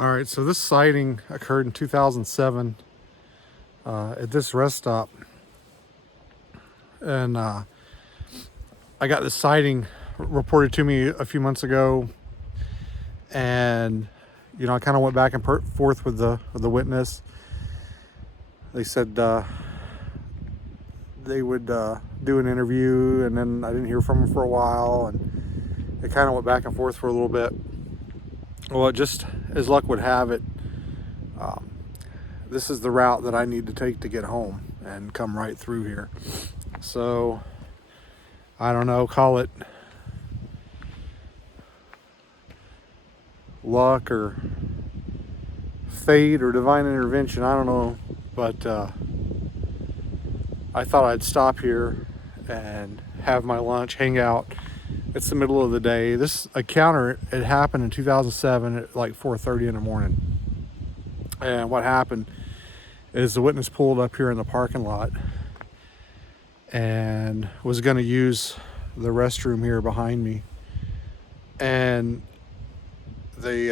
All right, so this sighting occurred in 2007 at this rest stop. And I got this sighting reported to me a few months ago. And, I kind of went back and forth with the witness. They said they would do an interview, and then I didn't hear from them for a while. And it kind of went back and forth for a little bit. Well, just as luck would have it, this is the route that I need to take to get home and come right through here. So, I don't know, call it luck or fate or divine intervention, I don't know. But I thought I'd stop here and have my lunch, hang out. It's the middle of the day. This encounter, it happened in 2007 at like 4:30 in the morning. And what happened is the witness pulled up here in the parking lot and was going to use the restroom here behind me. And they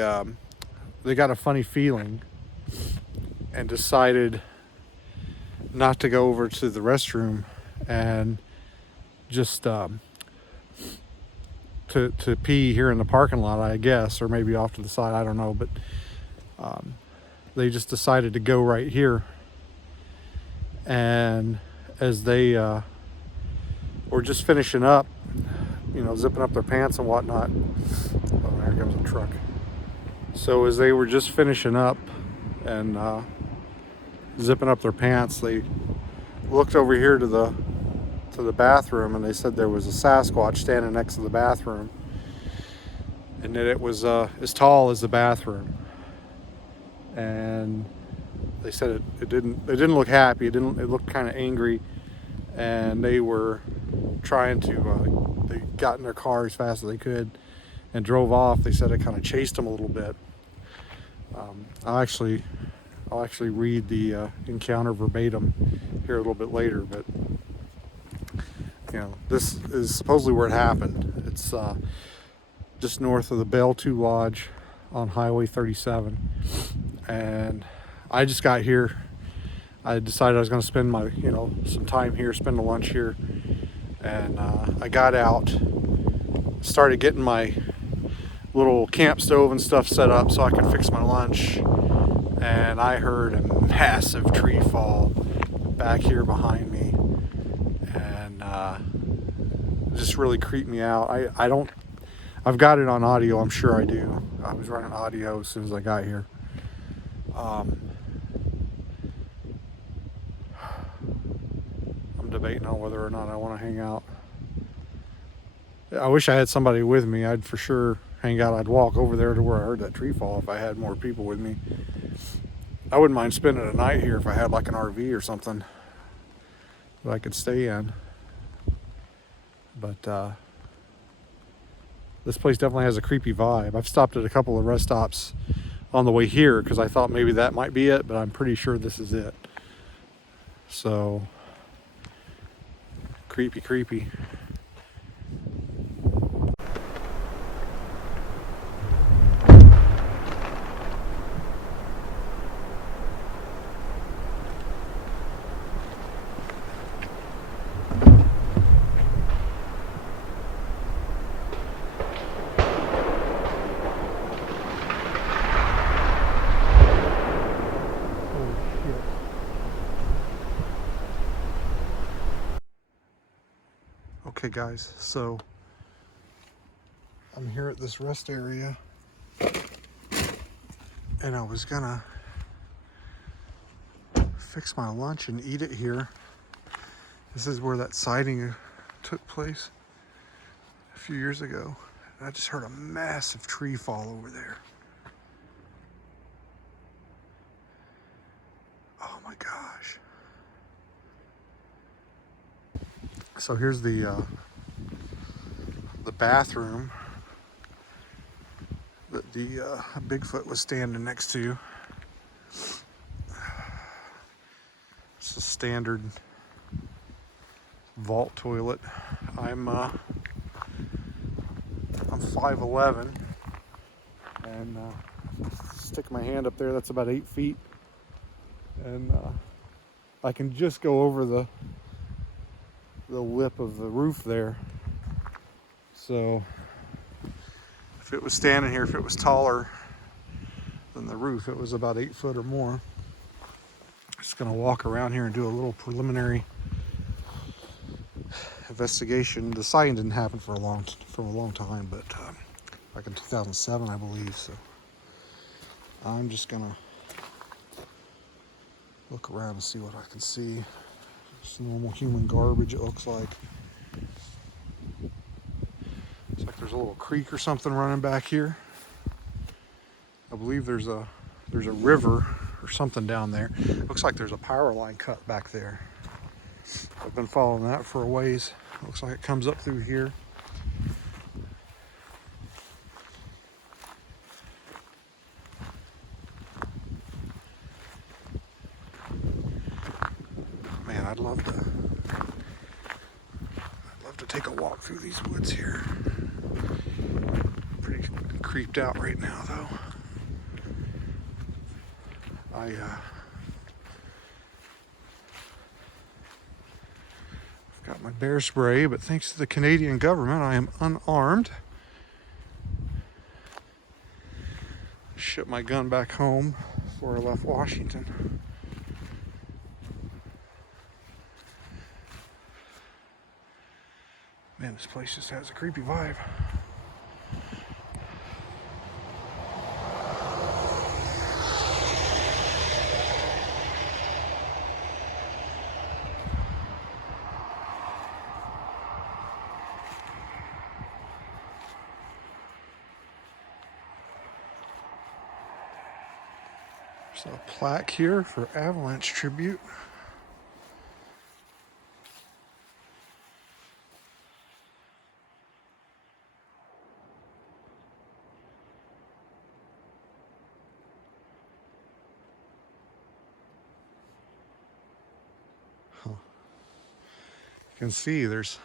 got a funny feeling and decided not to go over to the restroom and just to pee here in the parking lot, I guess, or maybe off to the side, I don't know. But they just decided to go right here. And as they were just finishing up, zipping up their pants and whatnot. Oh, there comes a truck. So as they were just finishing up and zipping up their pants, they looked over here to the bathroom, and they said there was a Sasquatch standing next to the bathroom, and that it was as tall as the bathroom. And they said it didn't look happy. It looked kind of angry, and they were trying to they got in their car as fast as they could and drove off. They said it kind of chased them a little bit. I'll actually read the encounter verbatim here a little bit later, but this is supposedly where it happened. It's just north of the Bell 2 Lodge on Highway 37. And I just got here. I decided I was going to spend my, some time here, spend the lunch here. And I got out, started getting my little camp stove and stuff set up so I could fix my lunch. And I heard a massive tree fall back here behind me. And it just really creeped me out. I've got it on audio, I'm sure I do. I was running audio as soon as I got here. I'm debating on whether or not I want to hang out. I wish I had somebody with me. I'd for sure hang out. I'd walk over there to where I heard that tree fall if I had more people with me. I wouldn't mind spending a night here if I had like an RV or something that I could stay in. But this place definitely has a creepy vibe. I've stopped at a couple of rest stops on the way here because I thought maybe that might be it, but I'm pretty sure this is it. So, creepy. Okay guys, so I'm here at this rest area, and I was gonna fix my lunch and eat it here. This is where that sighting took place a few years ago. And I just heard a massive tree fall over there. Oh my gosh. So here's the bathroom that the Bigfoot was standing next to. It's a standard vault toilet. I'm 5'11", and stick my hand up there. That's about 8 feet. And I can just go over the lip of the roof there. So if it was standing here, if it was taller than the roof, it was about 8 foot or more. Just gonna walk around here and do a little preliminary investigation. The sighting didn't happen for a long time, but back in 2007, I believe. So I'm just gonna look around and see what I can see. Just normal human garbage, it looks like. Looks like there's a little creek or something running back here. I believe there's a river or something down there. Looks like there's a power line cut back there. I've been following that for a ways. Looks like it comes up through here. Man, I'd love to take a walk through these woods here. Pretty creeped out right now, though. I've got my bear spray, but thanks to the Canadian government, I am unarmed. Shipped my gun back home before I left Washington. Man, this place just has a creepy vibe. There's a plaque here for avalanche tribute. You can see there's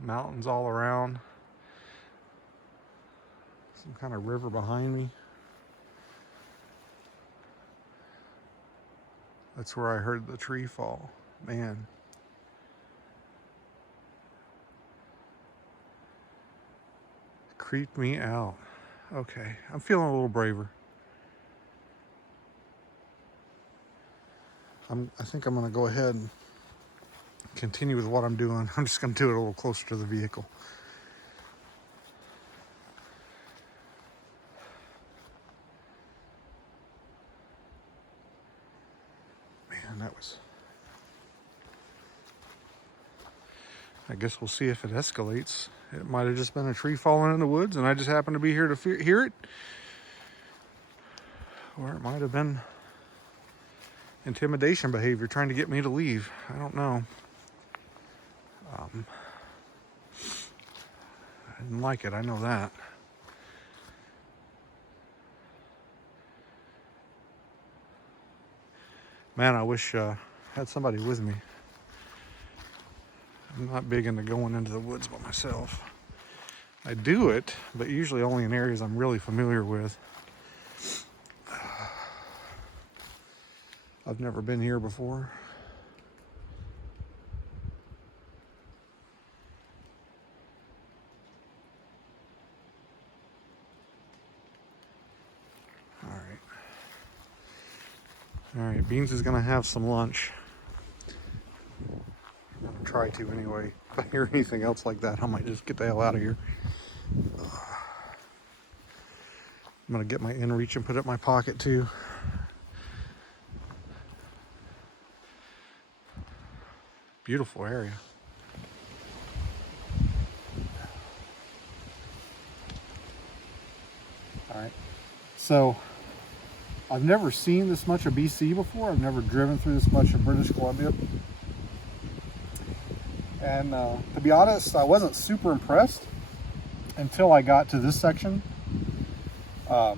mountains all around. Some kind of river behind me. That's where I heard the tree fall. Man. It creeped me out. Okay, I'm feeling a little braver. I think I'm gonna go ahead and continue with what I'm doing. I'm just gonna do it a little closer to the vehicle. Man, that was... I guess we'll see if it escalates. It might have just been a tree falling in the woods and I just happened to be here to hear it. Or it might have been intimidation behavior trying to get me to leave. I don't know. I didn't like it, I know that. Man, I wish I had somebody with me. I'm not big into going into the woods by myself. I do it, but usually only in areas I'm really familiar with. I've never been here before. All right, Beans is gonna have some lunch. I'm gonna try to anyway. If I hear anything else like that, I might just get the hell out of here. I'm gonna get my inReach and put it in my pocket too. Beautiful area. All right, so I've never seen this much of BC before. I've never driven through this much of British Columbia. And to be honest, I wasn't super impressed until I got to this section. To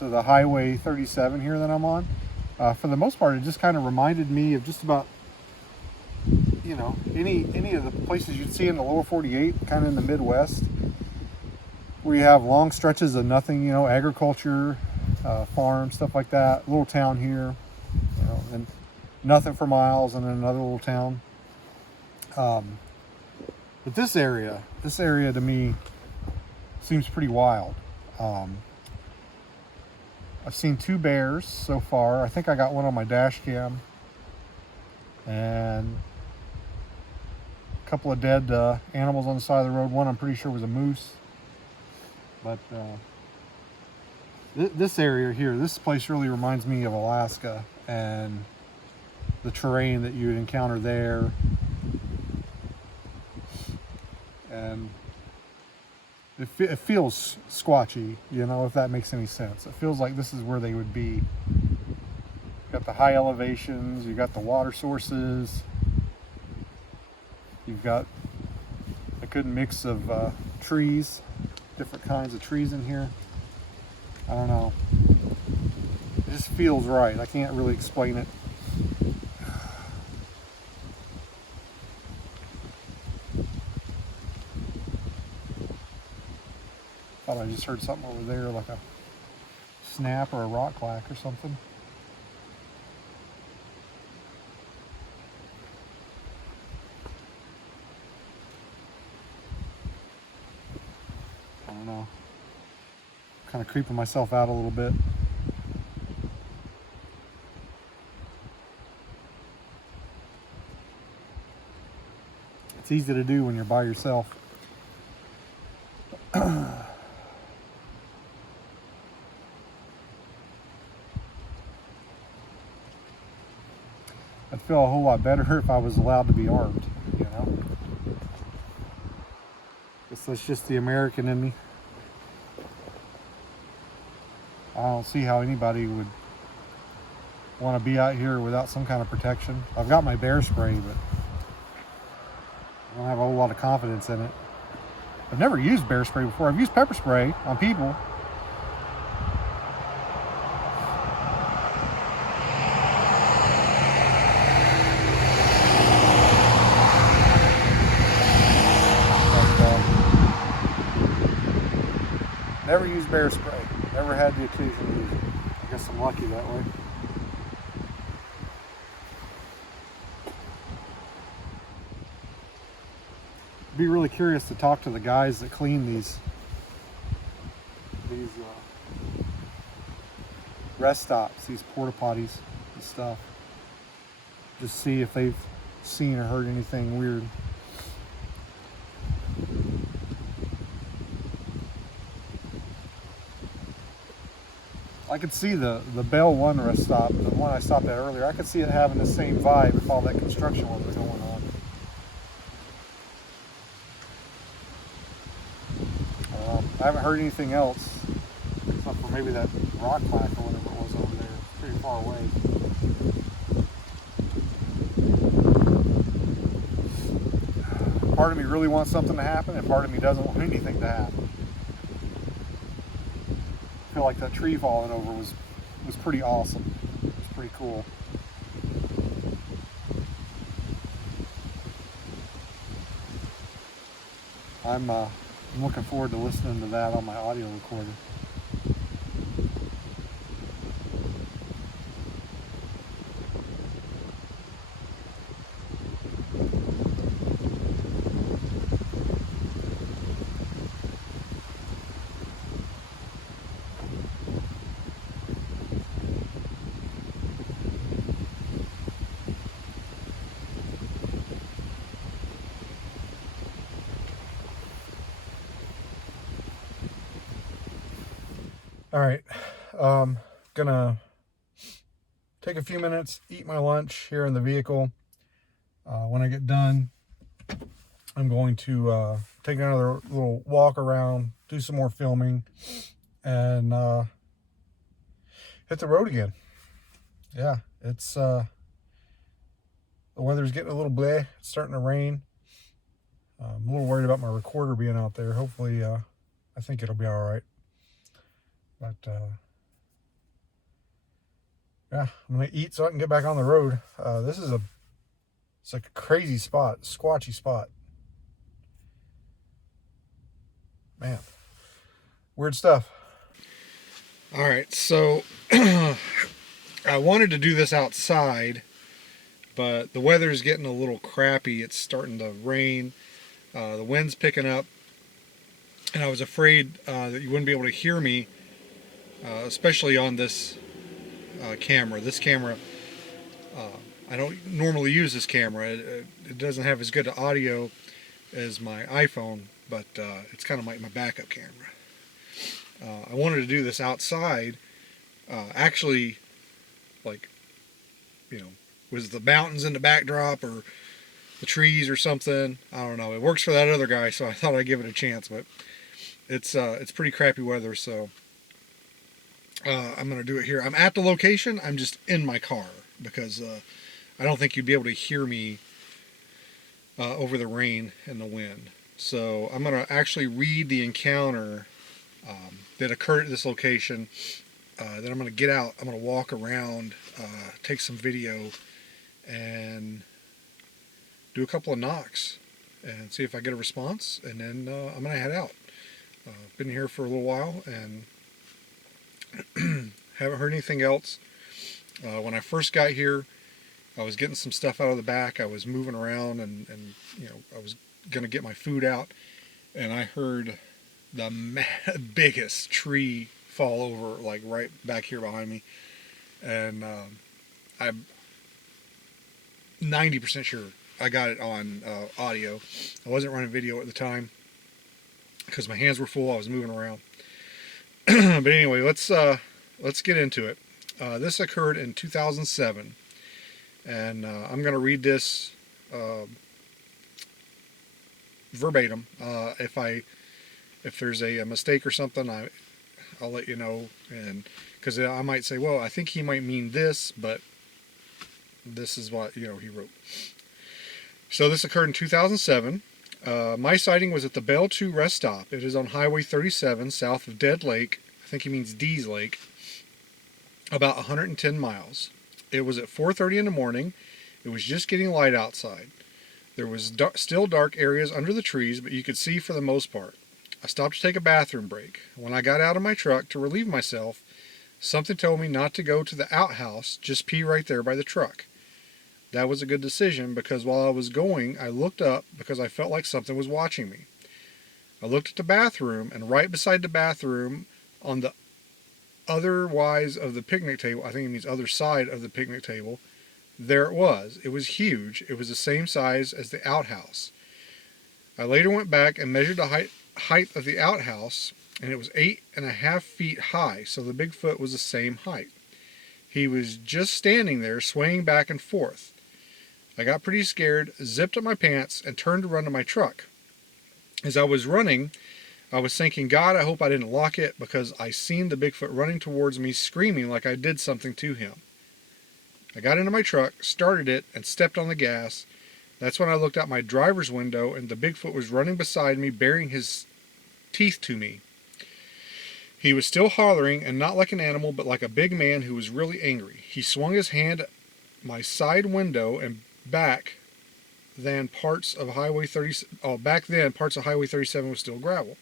the Highway 37 here that I'm on. For the most part, it just kind of reminded me of just about, you know, any of the places you'd see in the lower 48, kind of in the Midwest. We have long stretches of nothing, you know, agriculture, farm, stuff like that. Little town here, you know, and nothing for miles, and then another little town. But this area to me seems pretty wild. I've seen 2 bears so far. I think I got one on my dash cam, and a couple of dead animals on the side of the road. One I'm pretty sure was a moose. But this area here, this place really reminds me of Alaska and the terrain that you would encounter there. And it feels squatchy, you know, if that makes any sense. It feels like this is where they would be. You got the high elevations, you got the water sources, you've got a good mix of trees, different kinds of trees in here. I don't know. It just feels right. I can't really explain it. Thought I just heard something over there, like a snap or a rock clack or something. I don't know. Kind of creeping myself out a little bit. It's easy to do when you're by yourself. I'd feel a whole lot better if I was allowed to be armed, you know? Guess that's just the American in me. I don't see how anybody would want to be out here without some kind of protection. I've got my bear spray, but I don't have a whole lot of confidence in it. I've never used bear spray before. I've used pepper spray on people. Never used bear spray. Never had the occasion to use it. I guess I'm lucky that way. I'd be really curious to talk to the guys that clean these rest stops, these porta potties and stuff. Just see if they've seen or heard anything weird. I could see the Bell 1 rest stop, the one I stopped at earlier. I could see it having the same vibe if all that construction wasn't going on. I haven't heard anything else, except for maybe that rock clack or whatever it was over there. It's pretty far away. Part of me really wants something to happen, and part of me doesn't want anything to happen. I feel like that tree falling over was pretty awesome. It was pretty cool. I'm looking forward to listening to that on my audio recorder. All right, gonna take a few minutes, eat my lunch here in the vehicle. When I get done, I'm going to take another little walk around, do some more filming, and hit the road again. Yeah, it's the weather's getting a little bleh. It's starting to rain. I'm a little worried about my recorder being out there. Hopefully, I think it'll be all right. But yeah, I'm gonna eat so I can get back on the road. It's like a crazy spot, squatchy spot. Man, Weird stuff. All right, so I wanted to do this outside, but the weather's getting a little crappy. It's starting to rain. The wind's picking up, and I was afraid that you wouldn't be able to hear me, especially on this camera. This camera, I don't normally use this camera. It doesn't have as good audio as my iPhone, but it's kind of like my backup camera. I wanted to do this outside. Actually, like, you know, was the mountains in the backdrop or the trees or something? I don't know. It works for that other guy, so I thought I'd give it a chance. But it's pretty crappy weather, so I'm gonna do it here. I'm at the location. I'm just in my car because I don't think you'd be able to hear me over the rain and the wind. So I'm gonna actually read the encounter that occurred at this location. Then I'm gonna get out. I'm gonna walk around, take some video, and do a couple of knocks and see if I get a response. And then I'm gonna head out. Been here for a little while and haven't heard anything else. When I first got here, I was getting some stuff out of the back. I was moving around and you know, I was gonna get my food out, and I heard the biggest tree fall over, like right back here behind me. And I'm 90% sure I got it on audio. I wasn't running video at the time because my hands were full. I was moving around. But anyway, let's get into it. This occurred in 2007, and I'm going to read this verbatim. If there's a mistake or something, I'll let you know, and because I might say, well, I think he might mean this, but this is what, you know, he wrote. So this occurred in 2007. My sighting was at the Bell 2 rest stop. It is on Highway 37 south of Dead Lake. I think he means Dees Lake. About 110 miles. It was at 4:30 in the morning. It was just getting light outside. There was still dark areas under the trees, but you could see for the most part. I stopped to take a bathroom break. When I got out of my truck to relieve myself, something told me not to go to the outhouse, just pee right there by the truck. That was a good decision because while I was going, I looked up because I felt like something was watching me. I looked at the bathroom, and right beside the bathroom, on the otherwise of the picnic table, I think it means other side of the picnic table, there it was. It was huge. It was the same size as the outhouse. I later went back and measured the height of the outhouse, and it was 8.5 feet high, so the Bigfoot was the same height. He was just standing there, swaying back and forth. I got pretty scared, zipped up my pants, and turned to run to my truck. As I was running, I was thinking, God, I hope I didn't lock it, because I seen the Bigfoot running towards me, screaming like I did something to him. I got into my truck, started it, and stepped on the gas. That's when I looked out my driver's window, and the Bigfoot was running beside me, baring his teeth to me. He was still hollering, and not like an animal, but like a big man who was really angry. He swung his hand at my side window, and back then parts of Highway 37 was still gravel.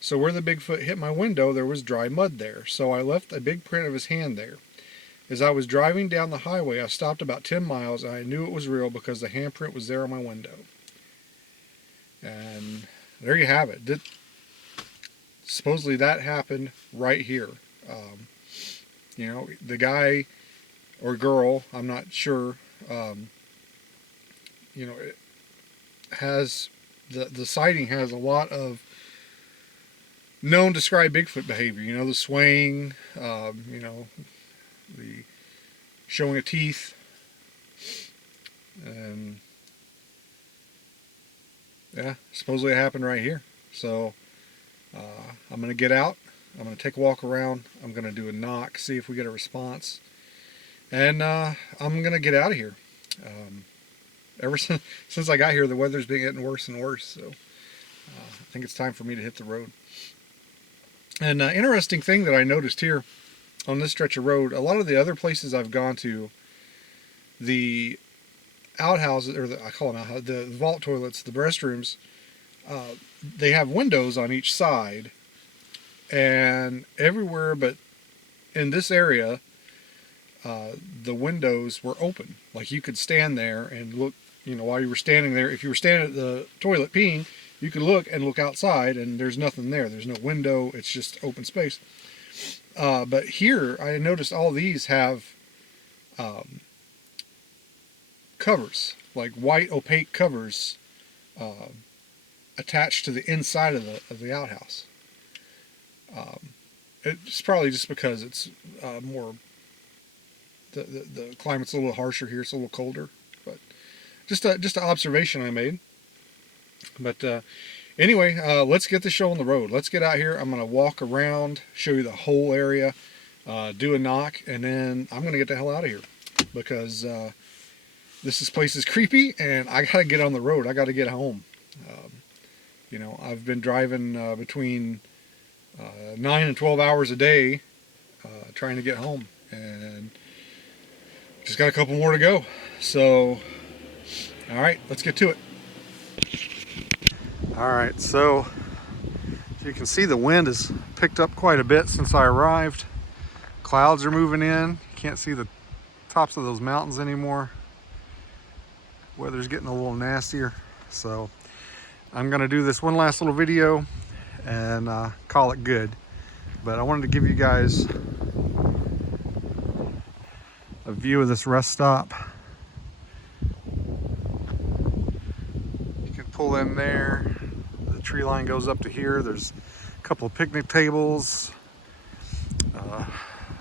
So where the Bigfoot hit my window, there was dry mud there. So I left a big print of his hand there. As I was driving down the highway, I stopped about 10 miles, and I knew it was real because the handprint was there on my window. And there you have it. Supposedly that happened right here. You know, the guy or girl, I'm not sure, you know, it has the sighting has a lot of known described Bigfoot behavior. You know, the swaying, you know, the showing of teeth, and yeah, supposedly it happened right here. So I'm going to get out. I'm going to take a walk around. I'm going to do a knock, see if we get a response. And I'm going to get out of here. Ever since I got here, the weather's been getting worse and worse. So I think it's time for me to hit the road. And interesting thing that I noticed here on this stretch of road, a lot of the other places I've gone to, the outhouses, or I call them outhouses, the vault toilets, the restrooms, they have windows on each side, and everywhere but in this area, the windows were open. Like you could stand there and look, you know, while you were standing there. If you were standing at the toilet peeing, you could look outside, and there's nothing there. There's no window. It's just open space. But here, I noticed all these have covers, like white opaque covers, attached to the inside of the outhouse. It's probably just because it's more the climate's a little harsher here. It's a little colder, but just an observation I made. But anyway, let's get the show on the road. Let's get out here. I'm going to walk around, show you the whole area, do a knock, and then I'm going to get the hell out of here because this place is creepy, and I got to get on the road. I got to get home. You know, I've been driving between 9 and 12 hours a day trying to get home, and just got a couple more to go. So, all right, let's get to it. All right, so as you can see, the wind has picked up quite a bit since I arrived. Clouds are moving in. You can't see the tops of those mountains anymore. Weather's getting a little nastier, so I'm gonna do this one last little video and call it good. But I wanted to give you guys a view of this rest stop. You can pull in there. The tree line goes up to here. There's a couple of picnic tables,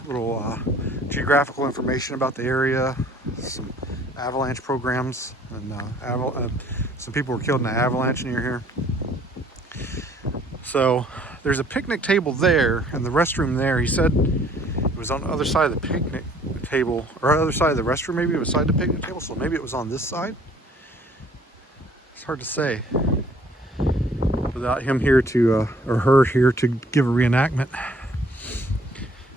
little geographical information about the area, some avalanche programs, and some people were killed in an avalanche near here. So there's a picnic table there and the restroom there. He said it was on the other side of the picnic table, or other side of the restroom. Maybe it was beside the picnic table, so maybe it was on this side. It's hard to say without him here to or her here to give a reenactment.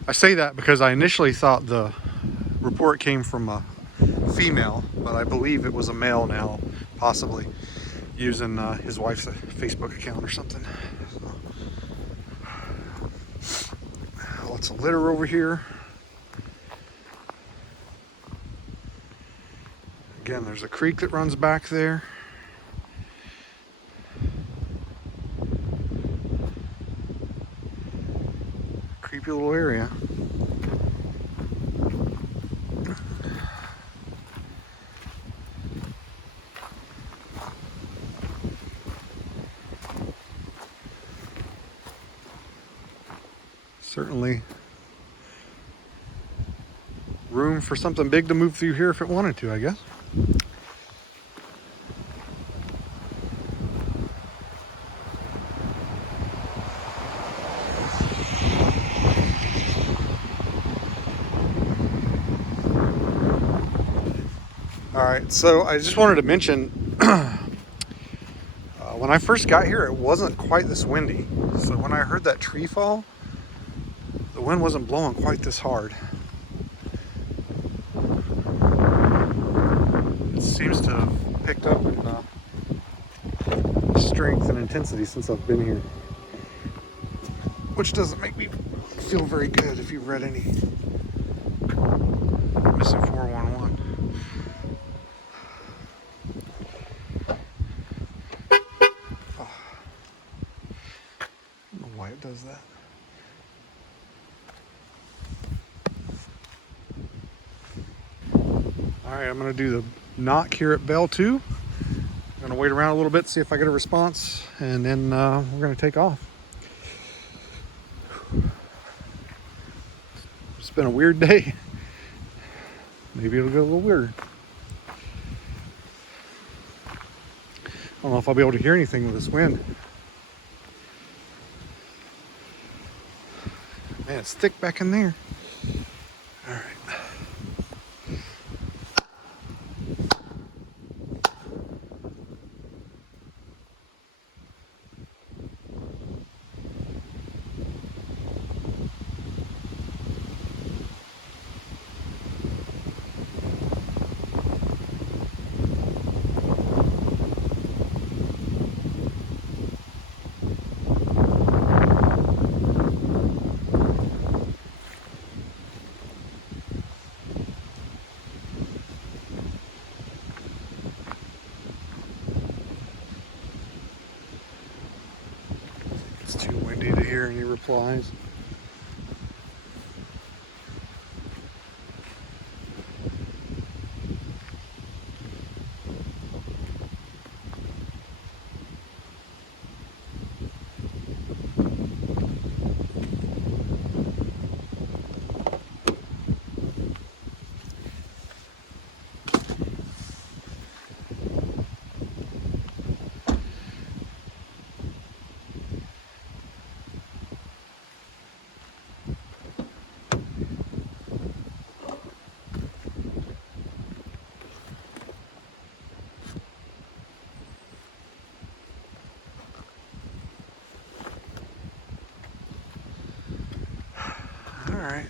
I say that because I initially thought the report came from a female, but I believe it was a male now, possibly using his wife's Facebook account or something. So, lots of litter over here. Again, there's a creek that runs back there. Creepy little area. Certainly room for something big to move through here if it wanted to, I guess. All right, so I just wanted to mention, when I first got here, it wasn't quite this windy. So when I heard that tree fall, the wind wasn't blowing quite this hard. It seems to have picked up in strength and intensity since I've been here, which doesn't make me feel very good if you've read any Missing 411. Oh. I don't know why it does that. All right, I'm gonna do the knock here at Bell 2. I'm gonna wait around a little bit, see if I get a response, and then we're gonna take off. It's been a weird day. Maybe it'll get a little weirder. I don't know if I'll be able to hear anything with this wind. Man, it's thick back in there. All right. It's too windy to hear any replies. All right.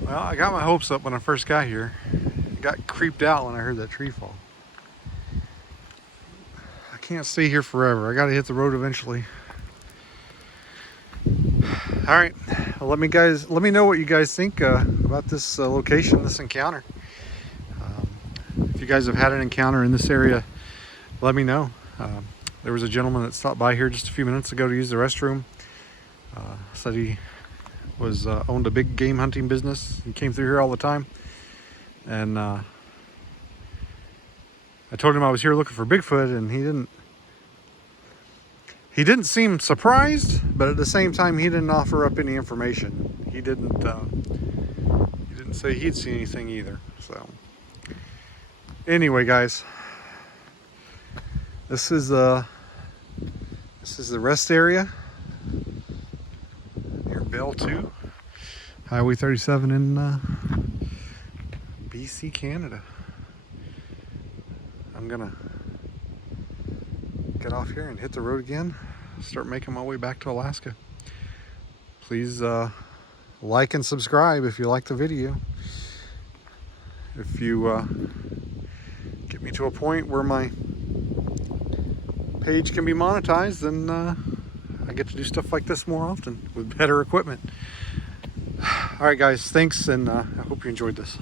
Well, I got my hopes up when I first got here. I got creeped out when I heard that tree fall. I can't stay here forever. I got to hit the road eventually. All right. Well, let me know what you guys think about this location, this encounter. If you guys have had an encounter in this area, let me know. There was a gentleman that stopped by here just a few minutes ago to use the restroom. Said he was owned a big game hunting business. He came through here all the time, and I told him I was here looking for Bigfoot, and he didn't seem surprised, but at the same time he didn't offer up any information. He didn't say he'd seen anything either. So anyway, guys, this is the rest area near Bell 2, Highway 37 in BC, Canada. I'm gonna get off here and hit the road again, start making my way back to Alaska. Please like and subscribe if you like the video. If you get me to a point where my page can be monetized, then I get to do stuff like this more often with better equipment. All right, guys, thanks, and I hope you enjoyed this.